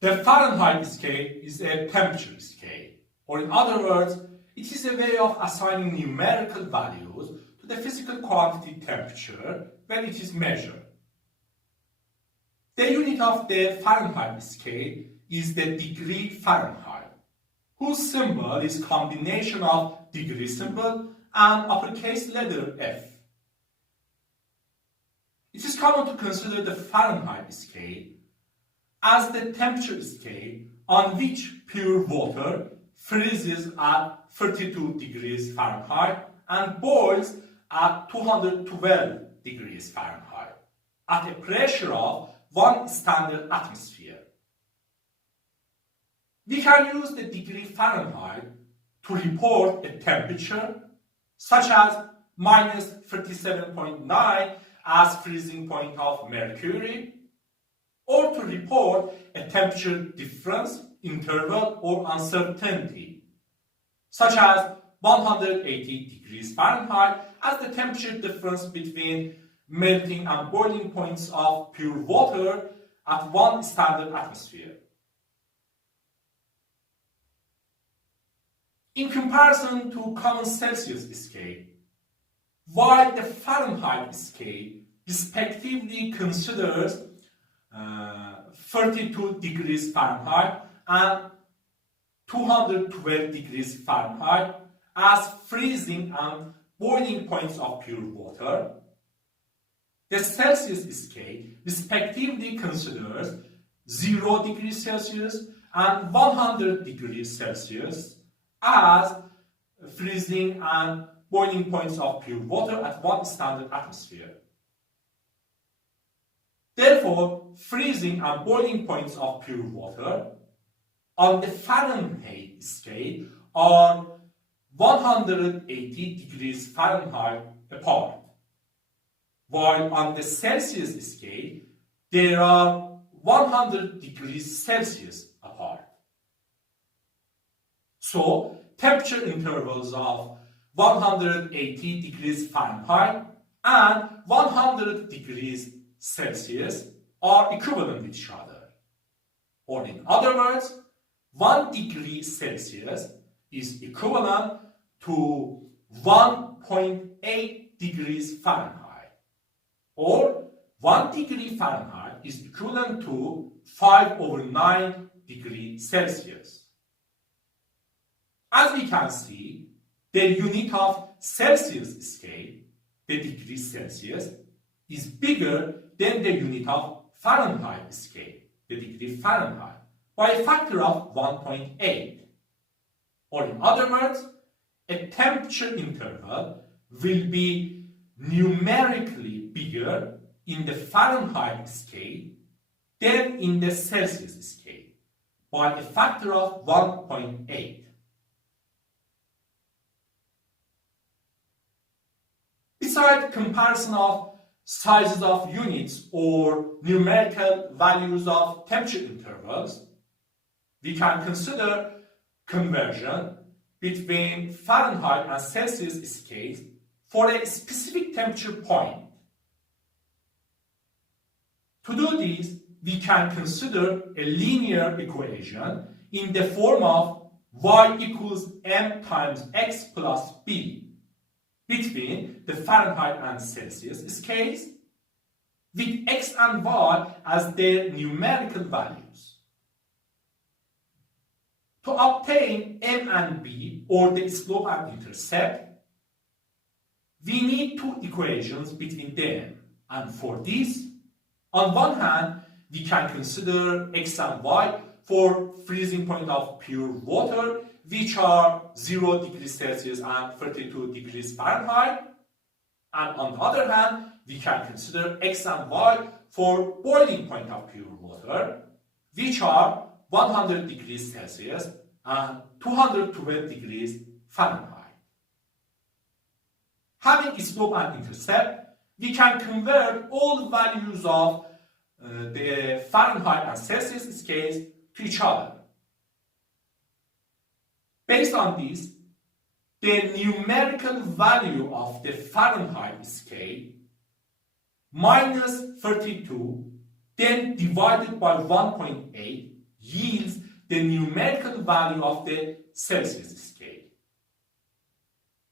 The Fahrenheit scale is a temperature scale, or in other words, it is a way of assigning numerical values to the physical quantity temperature when it is measured. The unit of the Fahrenheit scale is the degree Fahrenheit, whose symbol is combination of degree symbol and uppercase letter F. It is common to consider the Fahrenheit scale as the temperature scale on which pure water freezes at 32 degrees Fahrenheit and boils at 212 degrees Fahrenheit at a pressure of 1 standard atmosphere. We can use the degree Fahrenheit to report a temperature such as minus 37.9 as freezing point of mercury, or to report a temperature difference, interval, or uncertainty, such as 180 degrees Fahrenheit as the temperature difference between melting and boiling points of pure water at 1 standard atmosphere. In comparison to common Celsius scale, while the Fahrenheit scale respectively considers 32 degrees Fahrenheit and 212 degrees Fahrenheit as freezing and boiling points of pure water, the Celsius scale respectively considers 0 degrees Celsius and 100 degrees Celsius as freezing and boiling points of pure water at 1 standard atmosphere. Therefore, freezing and boiling points of pure water on the Fahrenheit scale are 180 degrees Fahrenheit apart, while on the Celsius scale there are 100 degrees Celsius apart. So, temperature intervals of 180 degrees Fahrenheit and 100 degrees Celsius are equivalent with each other. Or in other words, 1 degree Celsius is equivalent to 1.8 degrees Fahrenheit. Or 1 degree Fahrenheit is equivalent to 5/9 degrees Celsius. As we can see, the unit of Celsius scale, the degree Celsius, is bigger than the unit of Fahrenheit scale, the degree Fahrenheit, by a factor of 1.8. Or in other words, a temperature interval will be numerically bigger in the Fahrenheit scale than in the Celsius scale, by a factor of 1.8. Besides comparison of sizes of units or numerical values of temperature intervals, we can consider conversion between Fahrenheit and Celsius scales for a specific temperature point. To do this, we can consider a linear equation in the form of y equals m times x plus b between the Fahrenheit and Celsius scales, with x and y as their numerical values. To obtain m and b, or the slope and intercept, we need two equations between them, and for this, on one hand, we can consider x and y for freezing point of pure water, which are 0 degrees Celsius and 32 degrees Fahrenheit. And on the other hand, we can consider x and y for boiling point of pure water, which are 100 degrees Celsius and 212 degrees Fahrenheit. Having slope and intercept, we can convert all values of the Fahrenheit and Celsius scales to each other. Based on this, the numerical value of the Fahrenheit scale minus 32, then divided by 1.8, yields the numerical value of the Celsius scale.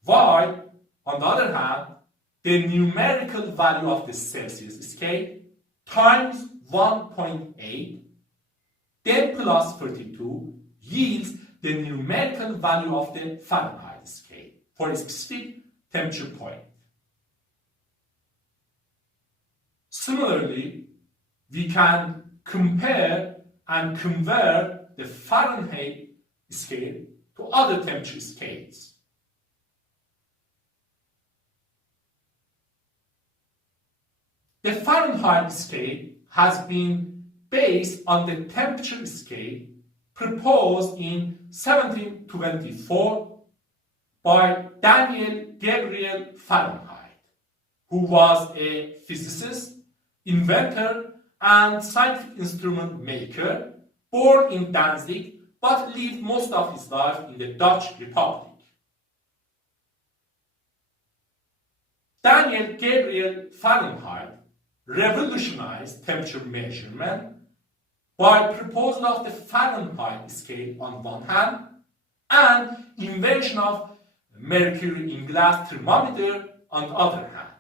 While, on the other hand, the numerical value of the Celsius scale times 1.8 then plus 32 yields the numerical value of the Fahrenheit scale for a specific temperature point. Similarly, we can compare and convert the Fahrenheit scale to other temperature scales. The Fahrenheit scale has been based on the temperature scale proposed in 1724 by Daniel Gabriel Fahrenheit, who was a physicist, inventor, and scientific instrument maker born in Danzig but lived most of his life in the Dutch Republic. Daniel Gabriel Fahrenheit revolutionized temperature measurement by proposal of the Fahrenheit scale on one hand and invention of mercury in glass thermometer on the other hand,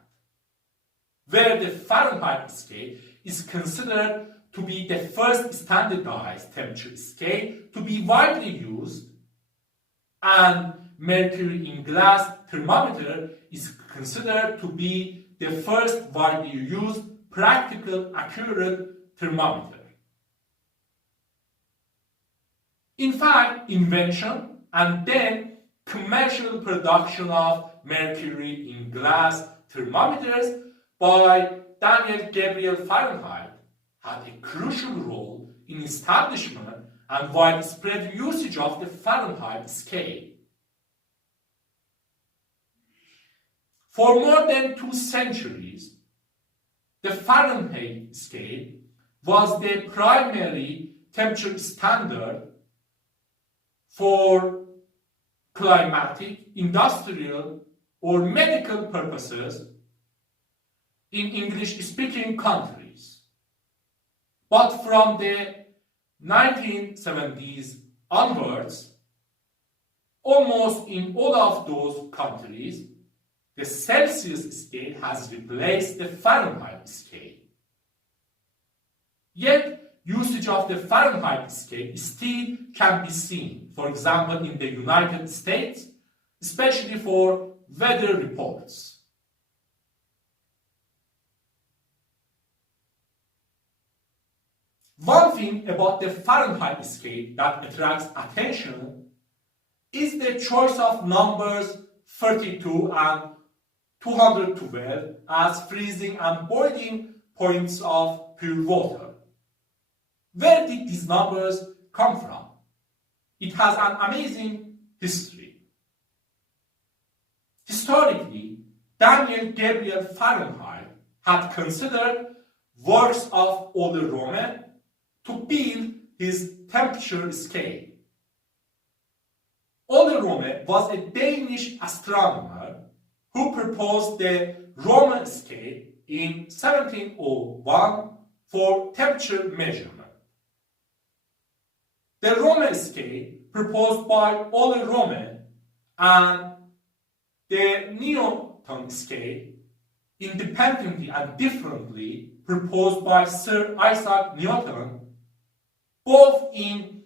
where the Fahrenheit scale is considered to be the first standardized temperature scale to be widely used, and mercury in glass thermometer is considered to be the first widely used practical accurate thermometer. In fact, invention and then commercial production of mercury in glass thermometers by Daniel Gabriel Fahrenheit had a crucial role in establishment and widespread usage of the Fahrenheit scale. For more than 2 centuries, the Fahrenheit scale was the primary temperature standard for climatic, industrial, or medical purposes in English-speaking countries. But from the 1970s onwards, almost in all of those countries, the Celsius scale has replaced the Fahrenheit scale. Yet, usage of the Fahrenheit scale still can be seen, for example, in the United States, especially for weather reports. One thing about the Fahrenheit scale that attracts attention is the choice of numbers 32 and 212 as freezing and boiling points of pure water. Where did these numbers come from? It has an amazing history. Historically, Daniel Gabriel Fahrenheit had considered works of Ole Rome to build his temperature scale. Ole Rome was a Danish astronomer who proposed the Roman scale in 1701 for temperature measurement. The Roman scale proposed by Ole Rome and the Newton scale independently and differently proposed by Sir Isaac Newton, both in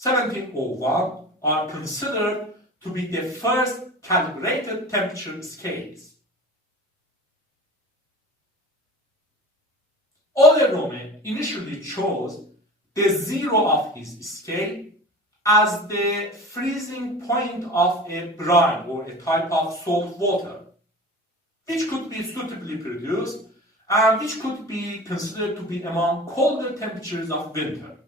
1701, are considered to be the first calibrated temperature scales. Ole Rome initially chose the zero of his scale as the freezing point of a brine or a type of salt water, which could be suitably produced and which could be considered to be among colder temperatures of winter.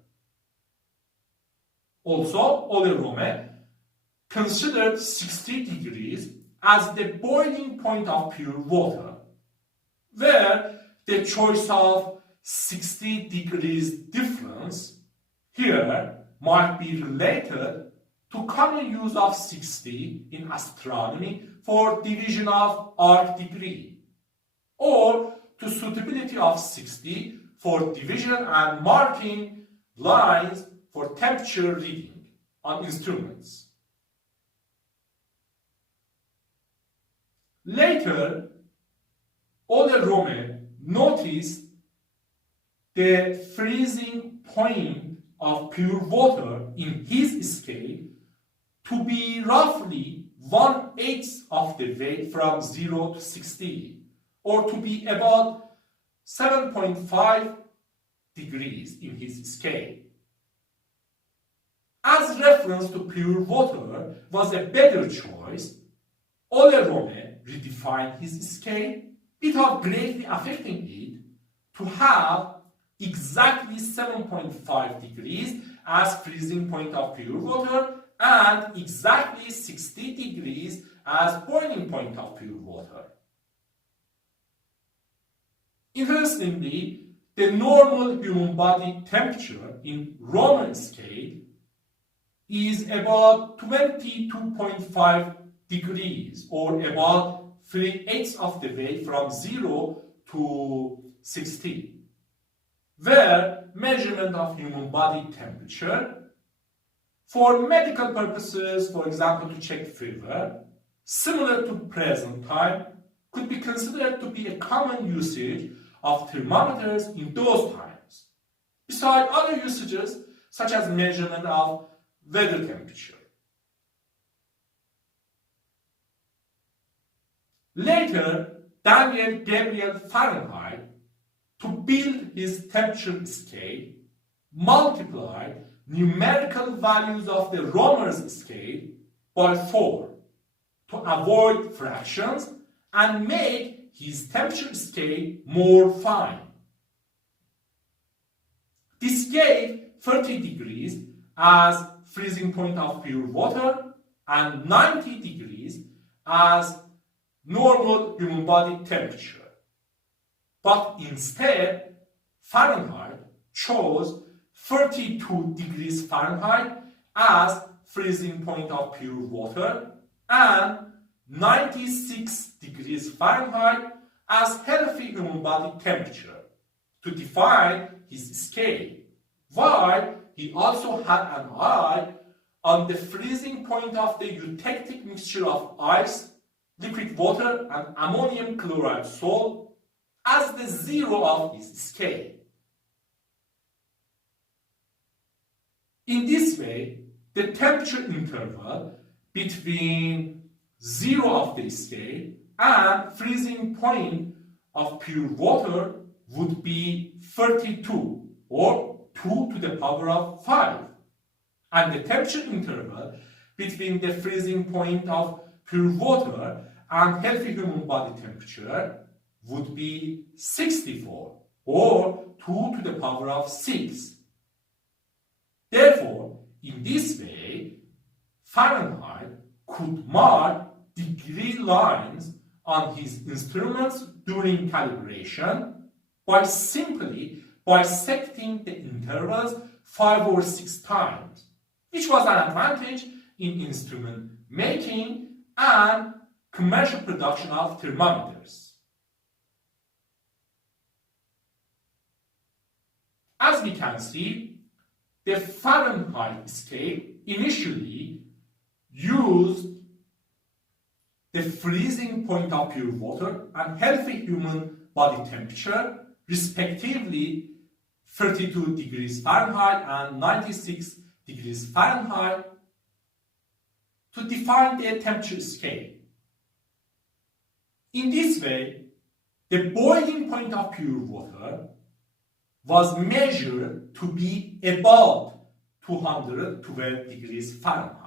Also, Ole Rome considered 60 degrees as the boiling point of pure water, where the choice of 60 degrees difference here might be related to common use of 60 in astronomy for division of arc degree, or to suitability of 60 for division and marking lines for temperature reading on instruments. Later, Ole Rome noticed the freezing point of pure water in his scale to be roughly 1/8 of the way from 0 to 60, or to be about 7.5 degrees in his scale. As reference to pure water was a better choice, Ole Rome redefined his scale without greatly affecting it to have exactly 7.5 degrees as freezing point of pure water and exactly 60 degrees as boiling point of pure water. Interestingly, the normal human body temperature in Roman scale is about 22.5 degrees, or about 3/8 of the way from 0 to 60, where measurement of human body temperature for medical purposes, for example to check fever, similar to present time, could be considered to be a common usage of thermometers in those times, besides other usages such as measurement of weather temperature. Later, Damien developed Fahrenheit to build his temperature scale, multiplied numerical values of the Romer's scale by 4 to avoid fractions and make his temperature scale more fine. This gave 30 degrees as freezing point of pure water and 90 degrees as normal human body temperature. But instead, Fahrenheit chose 32 degrees Fahrenheit as freezing point of pure water and 96 degrees Fahrenheit as healthy human body temperature to define his scale, while he also had an eye on the freezing point of the eutectic mixture of ice, liquid water and ammonium chloride salt as the zero of his scale. In this way, the temperature interval between 0 of the scale and freezing point of pure water would be 32, or 2 to the power of 5. And the temperature interval between the freezing point of pure water and healthy human body temperature would be 64, or 2 to the power of 6. Therefore, in this way, Fahrenheit could mark degree lines on his instruments during calibration by simply bisecting the intervals 5 or 6 times, which was an advantage in instrument making and commercial production of thermometers. As we can see, the Fahrenheit scale initially used the freezing point of pure water and healthy human body temperature, respectively 32 degrees Fahrenheit and 96 degrees Fahrenheit, to define the temperature scale. In this way, the boiling point of pure water was measured to be above 212 degrees Fahrenheit.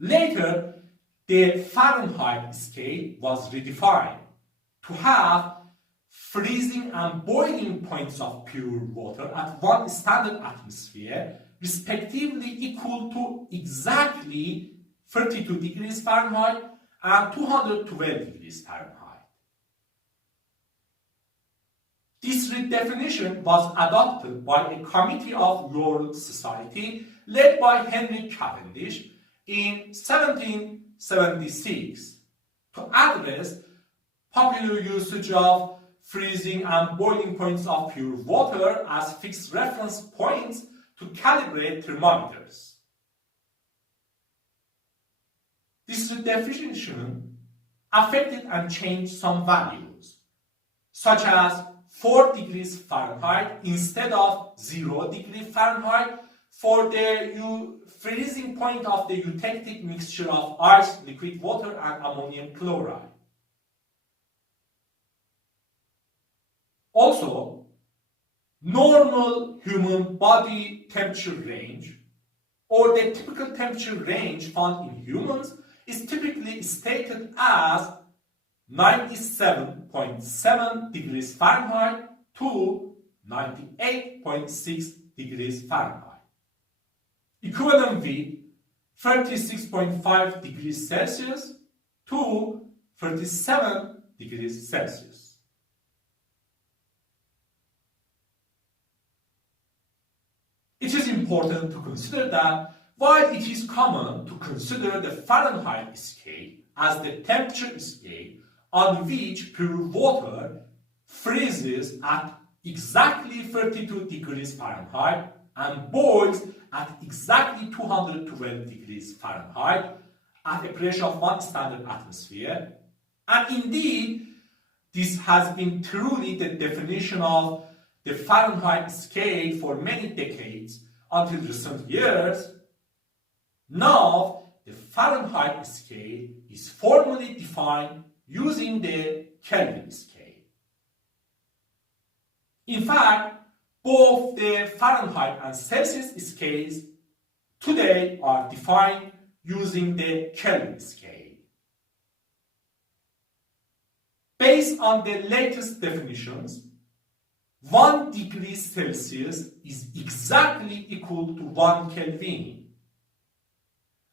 Later, the Fahrenheit scale was redefined to have freezing and boiling points of pure water at one standard atmosphere, respectively equal to exactly 32 degrees Fahrenheit and 212 degrees Fahrenheit. This redefinition was adopted by a committee of Royal Society led by Henry Cavendish in 1776 to address popular usage of freezing and boiling points of pure water as fixed reference points to calibrate thermometers. This redefinition affected and changed some values, such as 4 degrees Fahrenheit instead of 0 degree Fahrenheit for the freezing point of the eutectic mixture of ice, liquid water, and ammonium chloride. Also, normal human body temperature range, or the typical temperature range found in humans, is typically stated as 97.7 degrees Fahrenheit to 98.6 degrees Fahrenheit. Equivalent with 36.5 degrees Celsius to 37 degrees Celsius. It is important to consider that while it is common to consider the Fahrenheit scale as the temperature scale on which pure water freezes at exactly 32 degrees Fahrenheit and boils at exactly 212 degrees Fahrenheit at a pressure of 1 standard atmosphere, and indeed this has been truly the definition of the Fahrenheit scale for many decades until recent years, now the Fahrenheit scale is formally defined using the Kelvin scale. In fact, both the Fahrenheit and Celsius scales today are defined using the Kelvin scale. Based on the latest definitions, 1 degree Celsius is exactly equal to 1 Kelvin,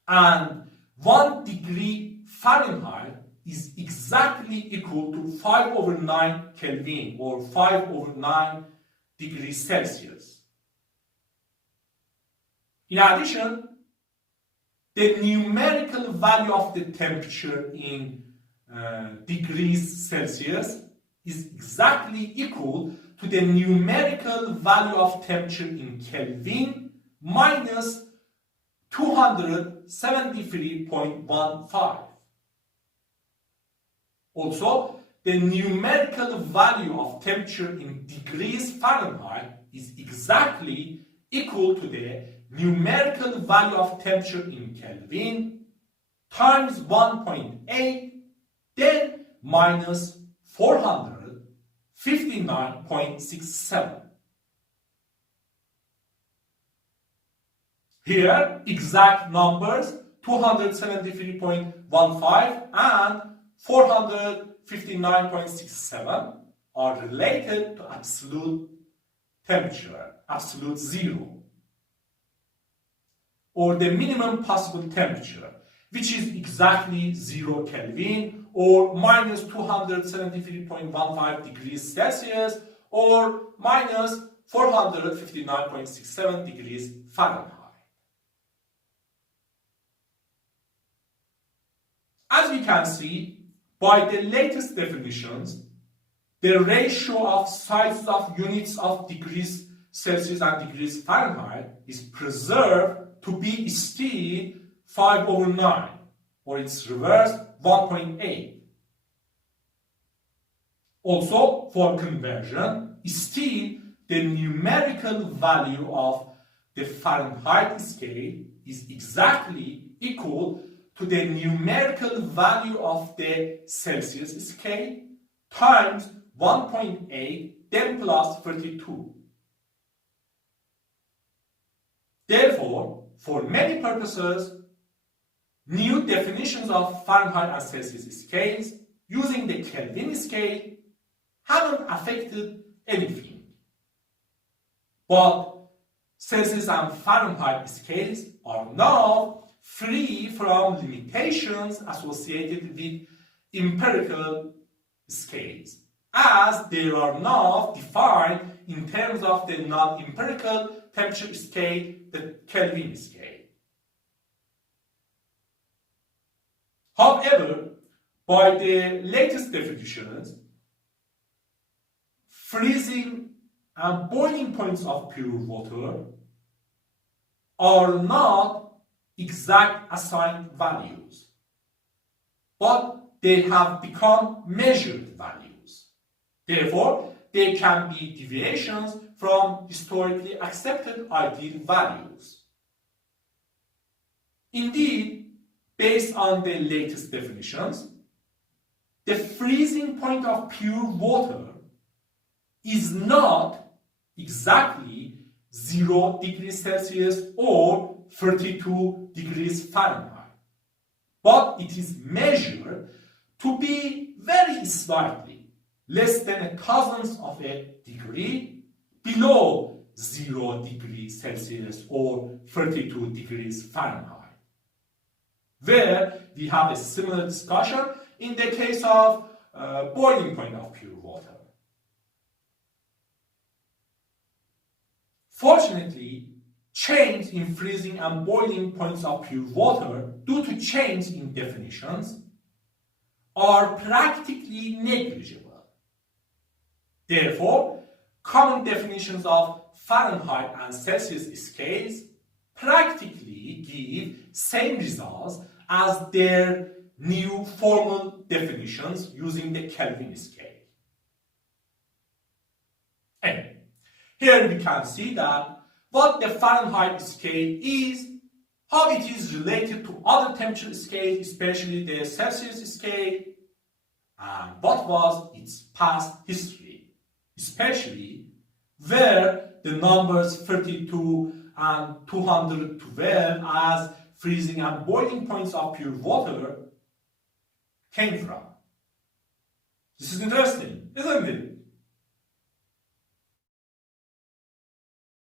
and 1 degree Fahrenheit is exactly equal to 5/9 Kelvin, or 5/9 degrees Celsius. In addition, the numerical value of the temperature in degrees Celsius is exactly equal to the numerical value of temperature in Kelvin minus 273.15. Also, the numerical value of temperature in degrees Fahrenheit is exactly equal to the numerical value of temperature in Kelvin times 1.8, then minus 459.67. Here, exact numbers 273.15 and 459.67 are related to absolute temperature, absolute zero, or the minimum possible temperature, which is exactly 0 Kelvin or minus 273.15 degrees Celsius or minus 459.67 degrees Fahrenheit. As we can see, by the latest definitions, the ratio of sizes of units of degrees Celsius and degrees Fahrenheit is preserved to be still 5/9, or its reverse 1.8. Also, for conversion, still the numerical value of the Fahrenheit scale is exactly equal to the numerical value of the Celsius scale times 1.8 then plus 32. Therefore, for many purposes, new definitions of Fahrenheit and Celsius scales using the Kelvin scale haven't affected anything. But Celsius and Fahrenheit scales are now free from limitations associated with empirical scales, as they are now defined in terms of the non-empirical temperature scale, the Kelvin scale. However, by the latest definitions, freezing and boiling points of pure water are not exact assigned values, but they have become measured values. Therefore, there can be deviations from historically accepted ideal values. Indeed, based on the latest definitions, the freezing point of pure water is not exactly 0 degrees Celsius or 32 degrees Fahrenheit, but it is measured to be very slightly less than a thousandth of a degree below 0 degrees Celsius or 32 degrees Fahrenheit, where we have a similar discussion in the case of boiling point of pure water. Fortunately, change in freezing and boiling points of pure water due to change in definitions are practically negligible. Therefore, common definitions of Fahrenheit and Celsius scales practically give same results as their new formal definitions using the Kelvin scale. Anyway, here we can see that what the Fahrenheit scale is, how it is related to other temperature scales, especially the Celsius scale, and what was its past history, especially where the numbers 32 and 212 as freezing and boiling points of pure water came from. This is interesting, isn't it?